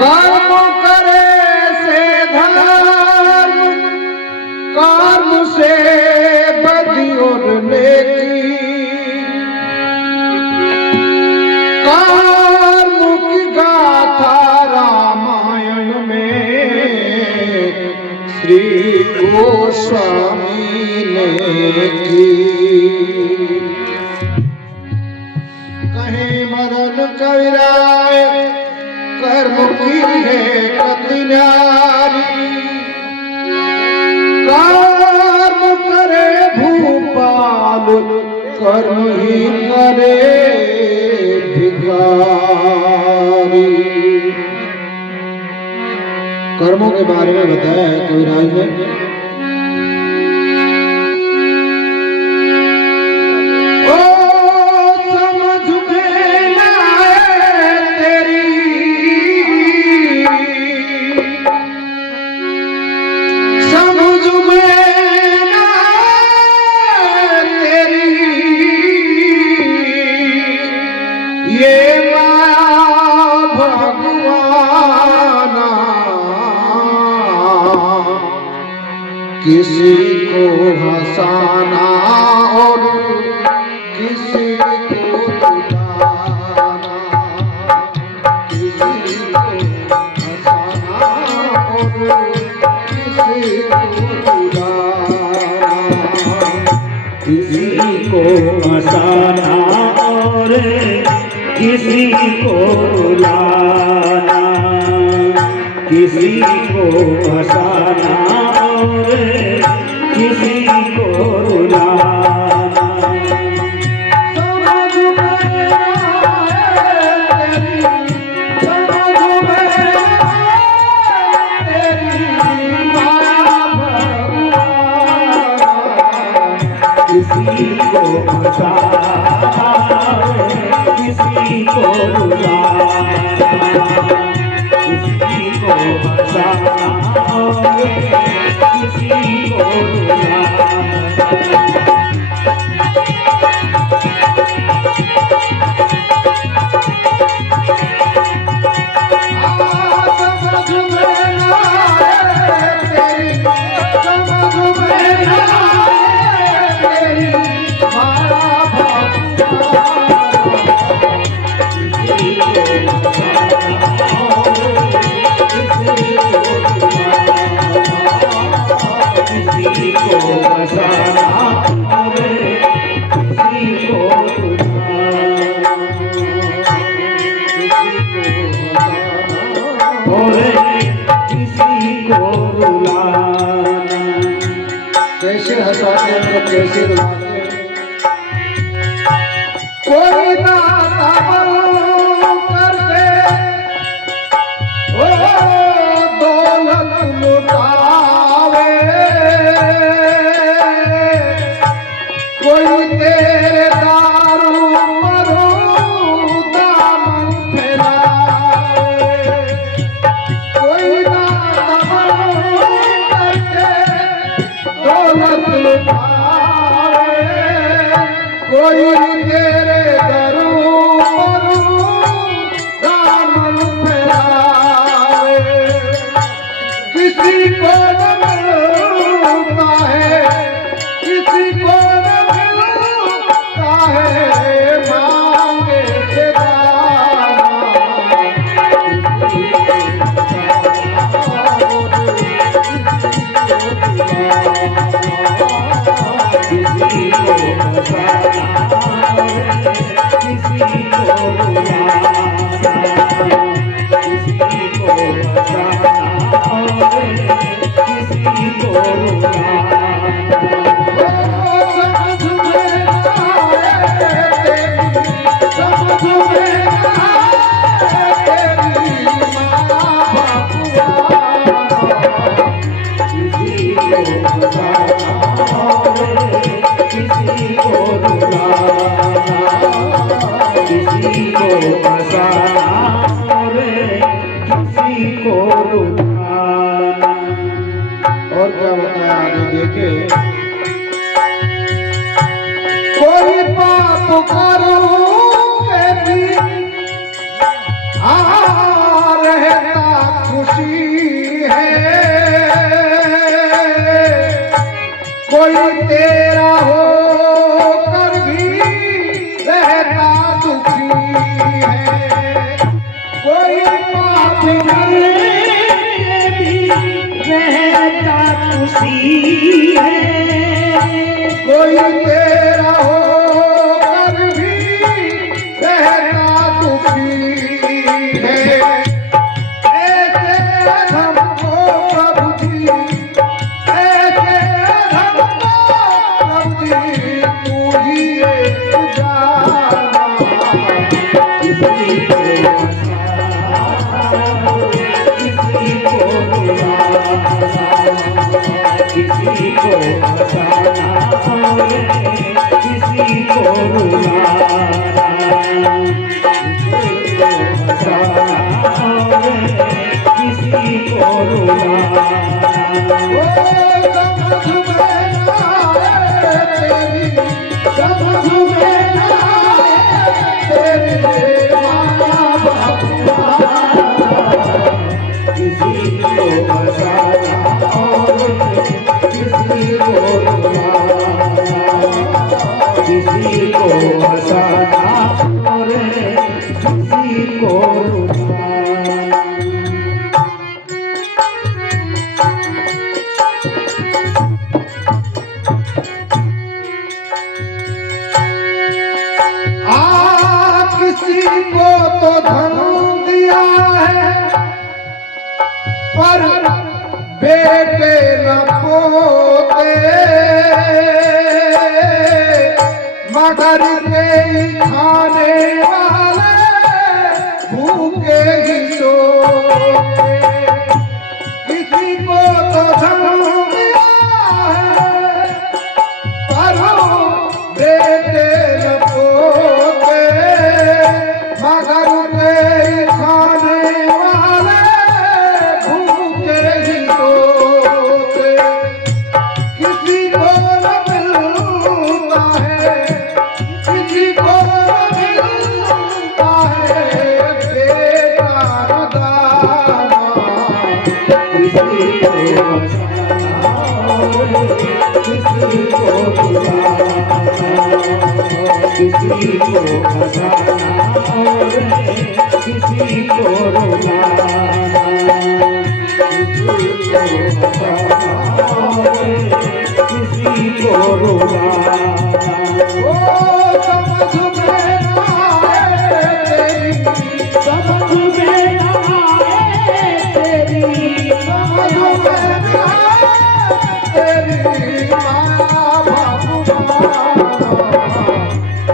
कर्म करे से धर्म, कर्म से बदी और नेकी, कर्म की गाथा रामायण में श्री गोस्वामी ने की। कहीं मदन कविराय कर्म की है कति न्यारी, कर्म करे भूपाल कर्म ही करे भिखारी। कर्मों के बारे में बताया है कविराज ने। किसी को हंसाना और किसी को रुलाना, किसी को हंसाना और किसी को रुलाना, किसी को हंसाना और किसी को रुलाना, किसी को हंसाना और किसी को रुलाना। किसी को हंसाना किसी को रुलाना, किसी को हंसाना किसी को रुलाना। कैसे हंसाते हैं कैसे रुलाते हैं। कोई दाता करके ओ दौलत लुटावे, कोई तेरे दारू मरो दामन फैलावे, कोई दाता करके दौलत लुटावे, खुशी है, कोई तेरा होकर भी रहता दुखी है, कोई पापी रहता खुशी है, कोई तेरा होकर भी रहता दुखी है। ऐसे हमको प्रभु जी, ऐसे हमको प्रभु जी, तू ही एक जाना। किसी को किसी को किसी को हंसाना, किसी को रुलाना, किसी को रुलाना। किसी को हंसाना और किसी को रुलाना, किसी को हंसाना और किसी को रुलाना। किसी को तो धन दिया है, पर बेटे न पोते, मगर के खाने वाले भूखे ही सोते। किसी को तो धन दिया है, पर बेटे न पोते, मगर के खाने वाले भूखे ही सोते। किसी को न मिलता है, किसी को न मिलता है बेटा न दाना। किसी को हंसाना और किसी को रुलाना, किसी को हंसाना और किसी को रुलाना, किसी को हंसाना और किसी को रुलाना। ओ समझ में ना आए तेरी, समझ में ना आए तेरी, समझ में ना आए तेरी माँ बाबू माँ।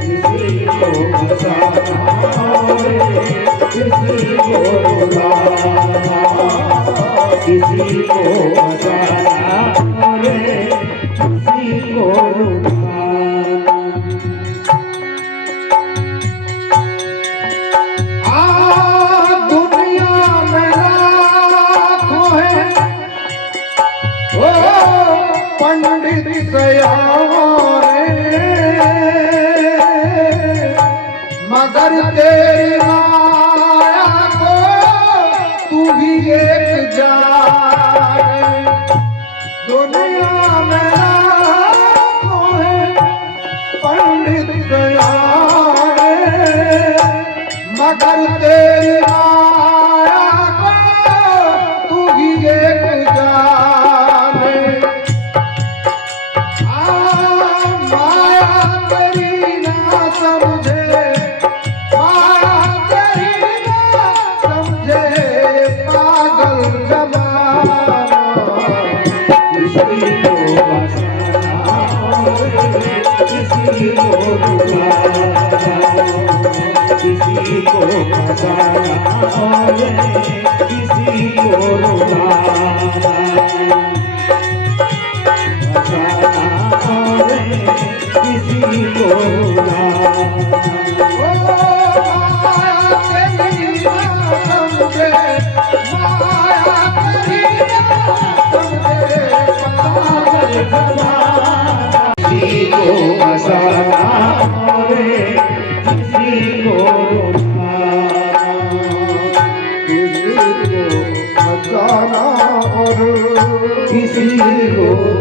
किसी को हंसाना और किसी को रुलाना, किसी को हंसाना और किसी को रुलाना। दुनिया में लाखों हैं ओ पंडित सयाने, मगर तेरी माया को तू ही एक जाने। दुनिया में लाखों हैं पंडित सयाने, मगर तेरी माया को तू ही एक जाने। माया तेरी ना समझे, माया तेरी ना समझे पागल जमाना। किसी को हंसाना और किसी को रुलाना, किसी को हंसाना और किसी को रुलाना, हंसाना और किसी को रुलाना। माया तेरी ना समझे, माया तेरी ना समझे पागल जमाना। किसी को हंसाना और किसी को रुलाना, किसी को बसाना और किसी को